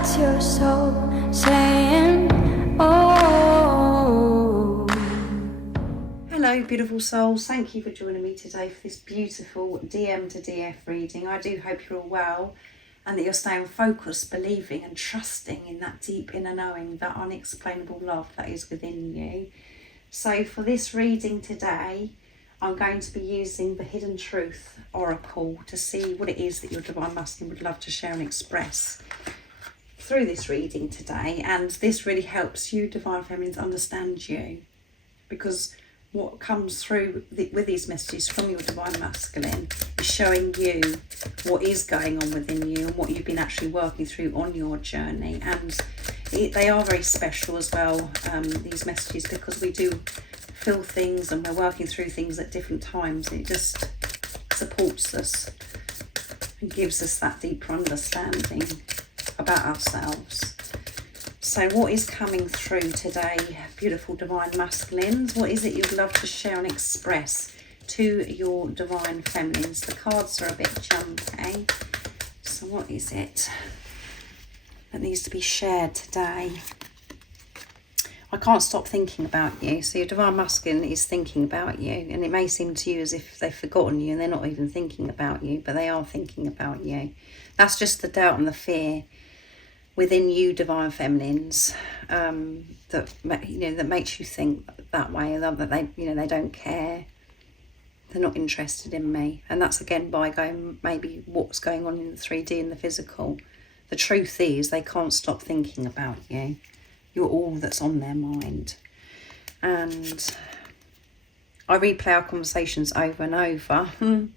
That's your soul saying, oh. Hello beautiful souls, thank you for joining me today for this beautiful DM to DF reading. I do hope you're all well and that you're staying focused, believing and trusting in that deep inner knowing, that unexplainable love that is within you. So for this reading today, I'm going to be using the Hidden Truth Oracle to see what it is that your Divine Masculine would love to share and express through this reading today. And this really helps you Divine Feminines understand you, because what comes through with these messages from your Divine Masculine is showing you what is going on within you and what you've been actually working through on your journey. And they are very special as well, these messages, because we do feel things and we're working through things at different times. It just supports us and gives us that deeper understanding about ourselves. So what is coming through today, beautiful Divine Masculines? What is it you'd love to share and express to your Divine Feminines? The cards are a bit jumpy. So what is it that needs to be shared today? I can't stop thinking about you. So your Divine Masculine is thinking about you, and it may seem to you as if they've forgotten you and they're not even thinking about you, but they are thinking about you. That's just the doubt and the fear within you Divine Feminines, that makes you think that way, that they they don't care, they're not interested in me. And that's again by going maybe what's going on in the 3D and the physical. The truth is they can't stop thinking about you. You're all that's on their mind. And I replay our conversations over and over.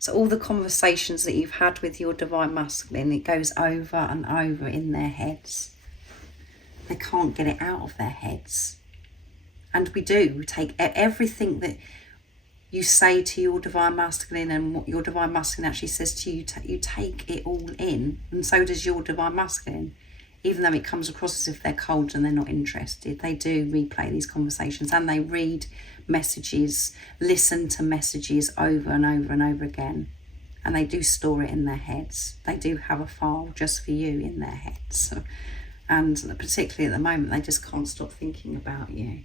So all the conversations that you've had with your Divine Masculine, it goes over and over in their heads. They can't get it out of their heads. And we take everything that you say to your Divine Masculine and what your Divine Masculine actually says to you, you take it all in. And so does your Divine Masculine. Even though it comes across as if they're cold and they're not interested, they do replay these conversations and they read messages, listen to messages over and over and over again. And they do store it in their heads. They do have a file just for you in their heads. And particularly at the moment, they just can't stop thinking about you.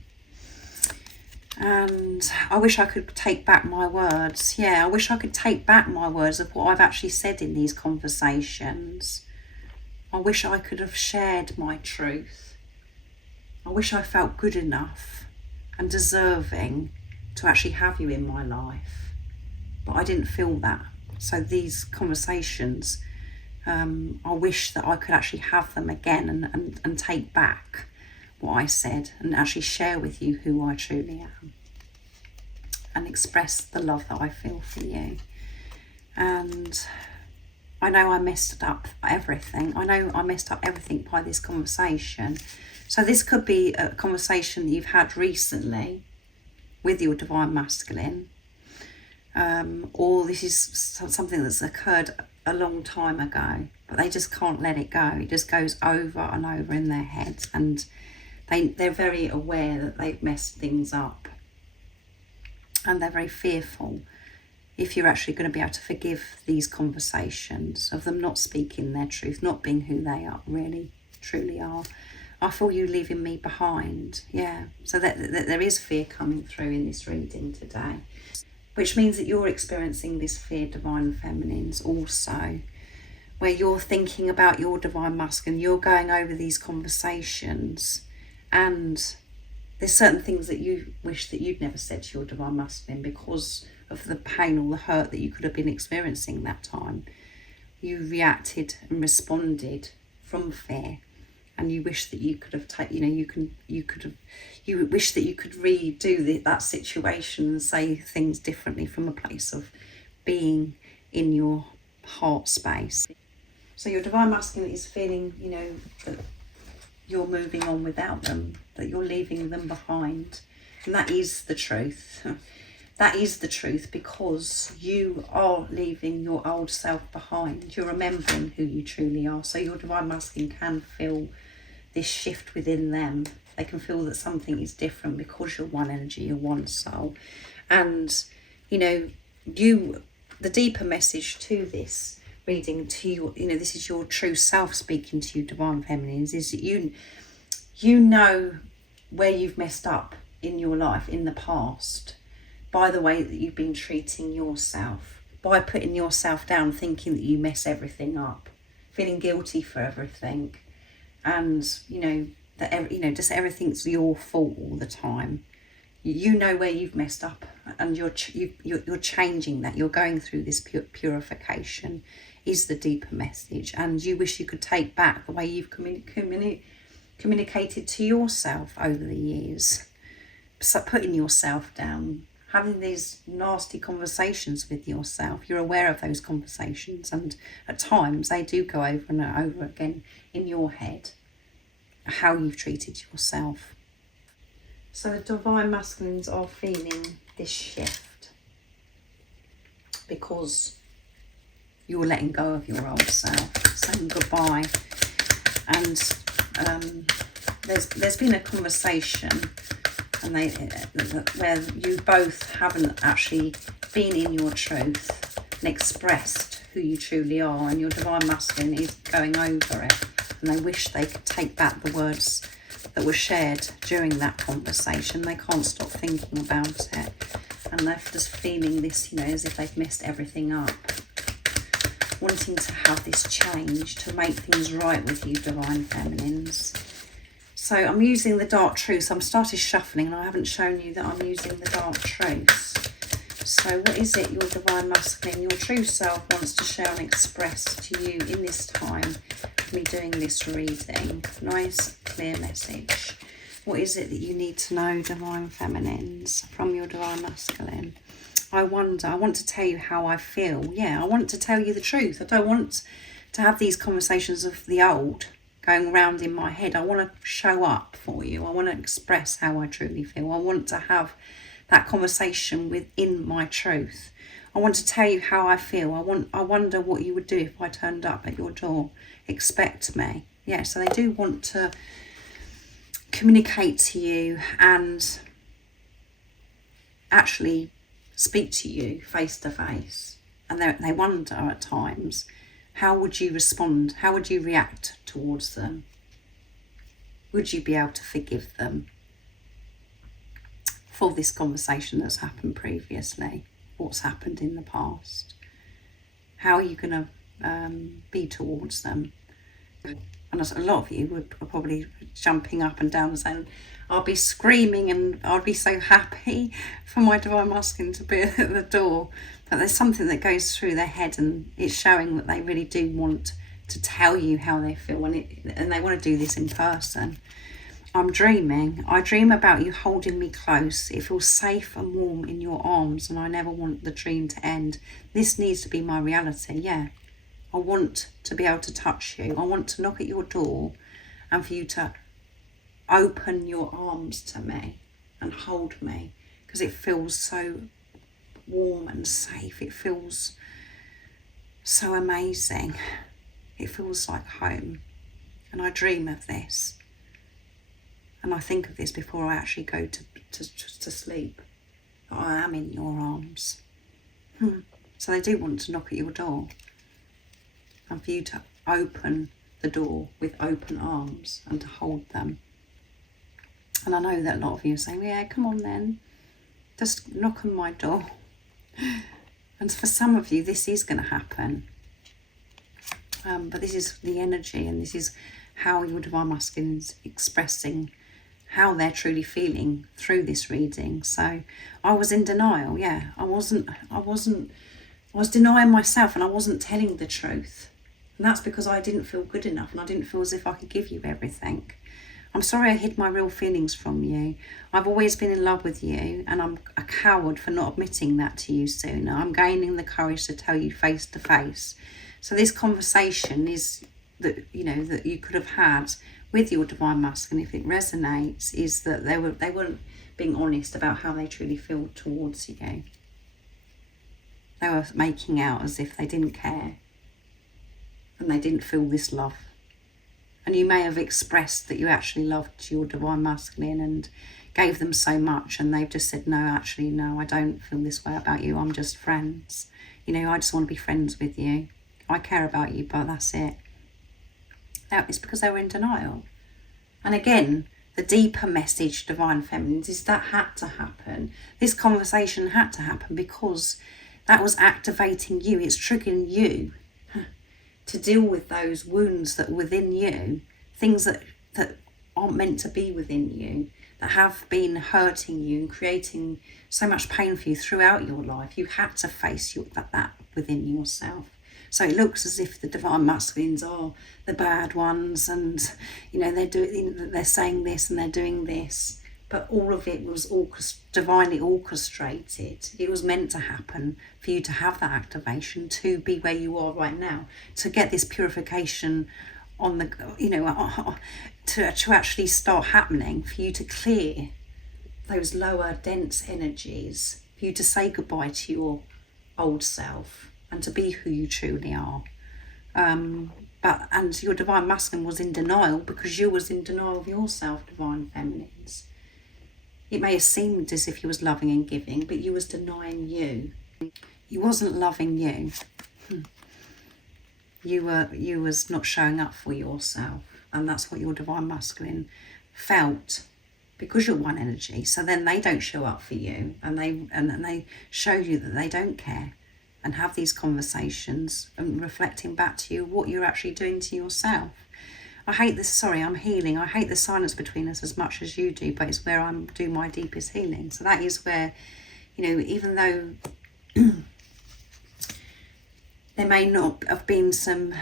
And I wish I could take back my words. Yeah, I wish I could take back my words of what I've actually said in these conversations. I wish I could have shared my truth. I wish I felt good enough and deserving to actually have you in my life. But I didn't feel that. So these conversations, I wish that I could actually have them again and take back what I said and actually share with you who I truly am and express the love that I feel for you. And I know I messed up everything. I know I messed up everything by this conversation. So this could be a conversation that you've had recently with your Divine Masculine. Or this is something that's occurred a long time ago, but they just can't let it go. It just goes over and over in their heads, and they're very aware that they've messed things up. And they're very fearful if you're actually going to be able to forgive these conversations of them not speaking their truth, not being who they are, really, truly are. I feel you leaving me behind. Yeah. So that there is fear coming through in this reading today, which means that you're experiencing this fear, Divine Feminines, also, where you're thinking about your Divine Masculine, you're going over these conversations, and there's certain things that you wish that you'd never said to your Divine Masculine because of the pain or the hurt that you could have been experiencing that time. You reacted and responded from fear, and you wish that you could have you wish that you could redo that situation and say things differently from a place of being in your heart space. So your Divine Masculine is feeling, that you're moving on without them, that you're leaving them behind. And that is the truth. That is the truth, because you are leaving your old self behind. You're remembering who you truly are. So your Divine Masculine can feel this shift within them. They can feel that something is different because you're one energy, you're one soul. And, the deeper message to this reading to you, this is your true self speaking to you, Divine Feminines, is that you know where you've messed up in your life in the past by the way that you've been treating yourself, by putting yourself down, thinking that you mess everything up, feeling guilty for everything, and that just everything's your fault all the time. You know where you've messed up, and you're changing that. You're going through this purification is the deeper message, and you wish you could take back the way you've communicated to yourself over the years. So putting yourself down, having these nasty conversations with yourself. You're aware of those conversations, and at times they do go over and over again in your head, how you've treated yourself. So the Divine Masculines are feeling this shift because you're letting go of your old self, saying goodbye. And there's been a conversation, and where you both haven't actually been in your truth and expressed who you truly are, and your Divine Masculine is going over it, and they wish they could take back the words that were shared during that conversation. They can't stop thinking about it, and they're just feeling this, as if they've messed everything up, wanting to have this change, to make things right with you, Divine Feminines. So I'm using the Dark Truths. I'm started shuffling, and I haven't shown you that I'm using the Dark Truths. So what is it your Divine Masculine, your true self, wants to share and express to you in this time of me doing this reading? Nice, clear message. What is it that you need to know, Divine Feminines, from your Divine Masculine? I want to tell you how I feel. Yeah, I want to tell you the truth. I don't want to have these conversations of the old going around in my head. I want to show up for you. I want to express how I truly feel. I want to have that conversation within my truth. I want to tell you how I feel. I wonder what you would do if I turned up at your door. Expect me. Yeah, so they do want to communicate to you and actually speak to you face to face. And they wonder at times, how would you respond? How would you react towards them? Would you be able to forgive them for this conversation that's happened previously? What's happened in the past? How are you going to be towards them? And a lot of you would probably jumping up and down and saying, I'll be screaming and I'll be so happy for my Divine Masculine to be at the door. But there's something that goes through their head, and it's showing that they really do want to tell you how they feel, and they want to do this in person. I'm dreaming. I dream about you holding me close. It feels safe and warm in your arms, and I never want the dream to end. This needs to be my reality, yeah. I want to be able to touch you. I want to knock at your door and for you to open your arms to me and hold me, because it feels so warm and safe. It feels so amazing. It feels like home. And I dream of this. And I think of this before I actually go to sleep. That I am in your arms. So they do want to knock at your door, and for you to open the door with open arms and to hold them. And I know that a lot of you are saying, yeah, come on then, just knock on my door. And for some of you, this is going to happen. But this is the energy, and this is how your Divine Masculine is expressing how they're truly feeling through this reading. So I was in denial, yeah. I was denying myself, and I wasn't telling the truth. And that's because I didn't feel good enough, and I didn't feel as if I could give you everything. I'm sorry I hid my real feelings from you. I've always been in love with you, and I'm a coward for not admitting that to you sooner. I'm gaining the courage to tell you face to face. So this conversation is that you could have had with your Divine Masculine, if it resonates, is that they weren't being honest about how they truly feel towards you. They were making out as if they didn't care, and they didn't feel this love. And you may have expressed that you actually loved your Divine Masculine and gave them so much, and they've just said, no, actually, no, I don't feel this way about you. I'm just friends. I just want to be friends with you. I care about you, but that's it. That is because they were in denial. And again, the deeper message, Divine Feminines, is that had to happen. This conversation had to happen because that was activating you. It's triggering you to deal with those wounds that are within you, things that aren't meant to be within you, that have been hurting you and creating so much pain for you throughout your life. You had to face that within yourself. So it looks as if the Divine Masculines are the bad ones, and they're saying this and they're doing this, but all of it was divinely orchestrated. It was meant to happen for you to have that activation, to be where you are right now, to get this purification on the, to actually start happening, for you to clear those lower dense energies, for you to say goodbye to your old self and to be who you truly are. And your Divine Masculine was in denial because you was in denial of yourself, Divine Feminines. It may have seemed as if you was loving and giving, but you was denying you. You wasn't loving you. You was not showing up for yourself, and that's what your Divine Masculine felt, because you're one energy. So then they don't show up for you, and they show you that they don't care, and have these conversations and reflecting back to you what you're actually doing to yourself. I'm healing. I hate the silence between us as much as you do, but it's where I'm doing my deepest healing. So that is where, even though there may not have been some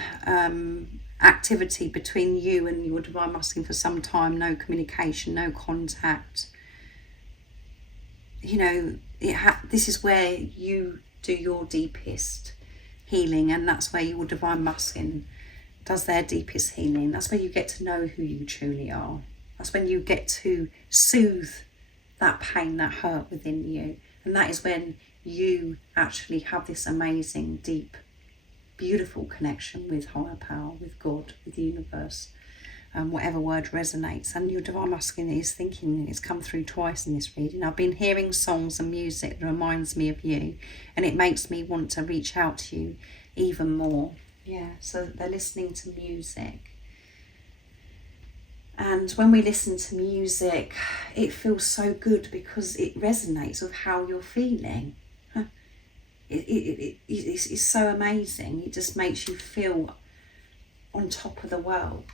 activity between you and your Divine Masculine for some time, no communication, no contact, this is where you do your deepest healing, and that's where your Divine Masculine does their deepest healing. That's where you get to know who you truly are. That's when you get to soothe that pain, that hurt within you. And that is when you actually have this amazing, deep, beautiful connection with higher power, with God, with the universe, whatever word resonates. And your Divine Masculine is thinking, it's come through twice in this reading, I've been hearing songs and music that reminds me of you, and it makes me want to reach out to you even more. Yeah, so they're listening to music. And when we listen to music, it feels so good because it resonates with how you're feeling. It's so amazing. It just makes you feel on top of the world.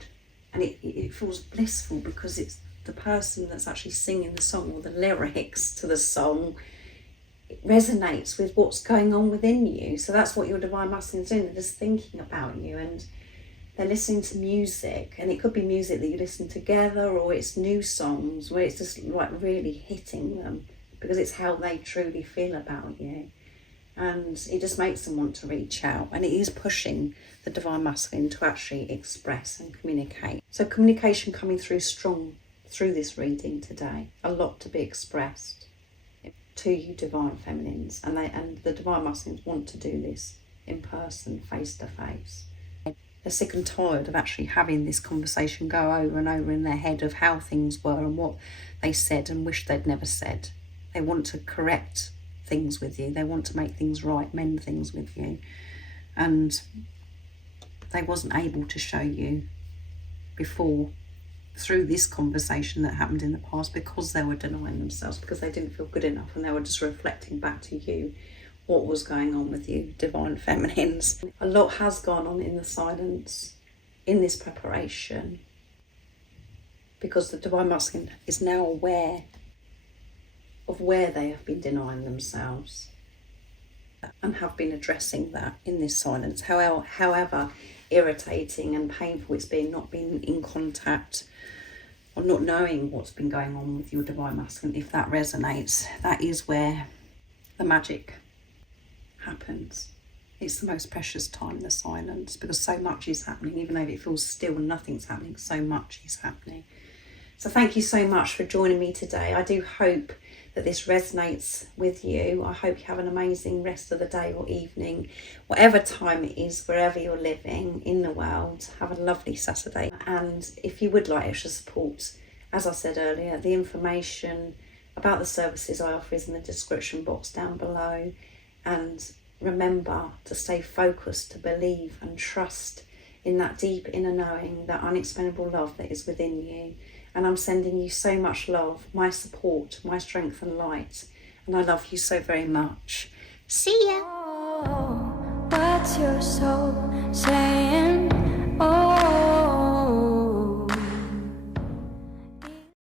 And it feels blissful because it's the person that's actually singing the song, or the lyrics to the song, it resonates with what's going on within you. So that's what your Divine Masculine is doing. They're just thinking about you, and they're listening to music. And it could be music that you listen together, or it's new songs where it's just like really hitting them because it's how they truly feel about you. And it just makes them want to reach out, and it is pushing the Divine Masculine to actually express and communicate. So communication coming through strong through this reading today. A lot to be expressed to you, Divine Feminines, and the Divine Masculines want to do this in person, face to face. They're sick and tired of actually having this conversation go over and over in their head of how things were and what they said and wish they'd never said. They want to correct things with you. They want to make things right, mend things with you. And they wasn't able to show you before through this conversation that happened in the past because they were denying themselves, because they didn't feel good enough, and they were just reflecting back to you what was going on with you, Divine Feminines. A lot has gone on in the silence in this preparation, because the Divine Masculine is now aware of where they have been denying themselves and have been addressing that in this silence. However irritating and painful it's been not being in contact or not knowing what's been going on with your Divine Masculine, if that resonates, that is where the magic happens. It's the most precious time, the silence, because so much is happening. Even though it feels still and nothing's happening, so much is happening. So thank you so much for joining me today. I do hope that this resonates with you. I hope you have an amazing rest of the day or evening, whatever time it is, wherever you're living in the world. Have a lovely Saturday. And if you would like extra support, as I said earlier, the information about the services I offer is in the description box down below. And remember to stay focused, to believe and trust in that deep inner knowing, that unexplainable love that is within you. And I'm sending you so much love, my support, my strength and light. And I love you so very much. See ya. Oh, what's your soul saying?